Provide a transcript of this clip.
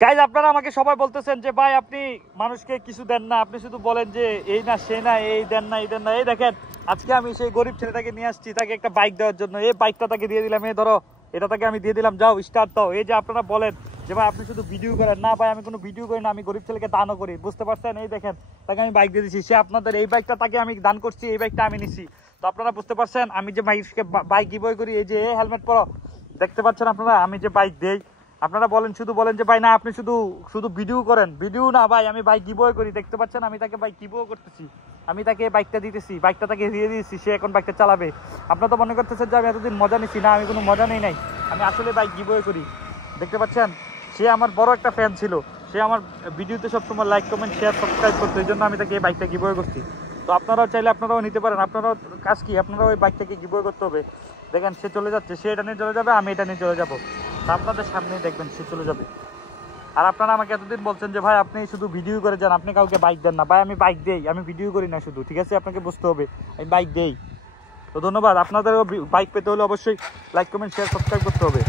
Guys আপনারা আমাকে সবাই বলতেছেন যে ভাই আপনি মানুষকে কিছু দেন না, আপনি শুধু বলেন যে এই না সে না, এই দেন না এই দেন না। এই দেখেন আজকে আমি সেই গরিব ছেলেটাকে নিয়ে আসছি তাকে একটা বাইক দেওয়ার জন্য। এই বাইকটা তাকে দিয়ে দিলাম, এই ধরো এটা তাকে আমি দিয়ে দিলাম, যাও স্টার্ট দাও। এই যে আপনারা বলেন যে ভাই আপনি শুধু ভিডিও করেন, না ভাই আমি কোনো ভিডিও করি না, আমি গরিব ছেলেকে দানও করি, বুঝতে পারছেন? এই দেখেন তাকে আমি বাইক দিয়ে দিচ্ছি, সে আপনাদের এই বাইকটা তাকে আমি দান করছি, এই বাইকটা আমি নিছি। তো আপনারা বুঝতে পারছেন আমি যে বাইক গিভওয়ে করি, এই যে হেলমেট পরো, দেখতে পাচ্ছেন আপনারা আমি যে বাইক দেই। আপনারা বলেন শুধু বলেন যে ভাই না আপনি শুধু শুধু ভিডিও করেন, ভিডিও না ভাই আমি বাইক গিভওয়ে করি। দেখতে পাচ্ছেন আমি তাকে বাইক গিভওয়ে করতেছি, আমি তাকে বাইকটা দিতেছি, বাইকটা তাকে দিয়ে দিয়েছি, সে এখন বাইকটা চালাবে। আপনারা তো মনে করতেছেন যে আমি এতদিন মজা নিছি, না আমি কোনো মজা নেই নাই, আমি আসলে বাইক গিভওয়ে করি। দেখতে পাচ্ছেন সে আমার বড় একটা ফ্যান ছিল, সে আমার ভিডিওতে সবসময় লাইক কমেন্ট শেয়ার সাবস্ক্রাইব করতো, এই জন্য আমি তাকে এই বাইকটা গিভওয়ে করছি। তো আপনারাও চাইলে আপনারাও নিতে পারেন, আপনারাও কাজ কি আপনারাও ওই বাইকটাকে গিভওয়ে করতে হবে। দেখেন সে চলে যাচ্ছে, সে এটা নিয়ে চলে যাবে, আমি এটা নিয়ে চলে যাবো, আপনাদের সামনেই দেখবেন সে চলে যাবে। আর আপনারা আমাকে এতদিন বলছেন যে ভাই আপনি শুধু ভিডিও করে যান, আপনি কাউকে বাইক দেন না। ভাই আমি বাইক দেই, আমি ভিডিও করি না শুধু, ঠিক আছে? আপনাকে বুঝতে হবে আমি বাইক দেই। তো ধন্যবাদ। আপনাদেরও বাইক পেতে হলে অবশ্যই লাইক কমেন্ট শেয়ার সাবস্ক্রাইব করতে হবে।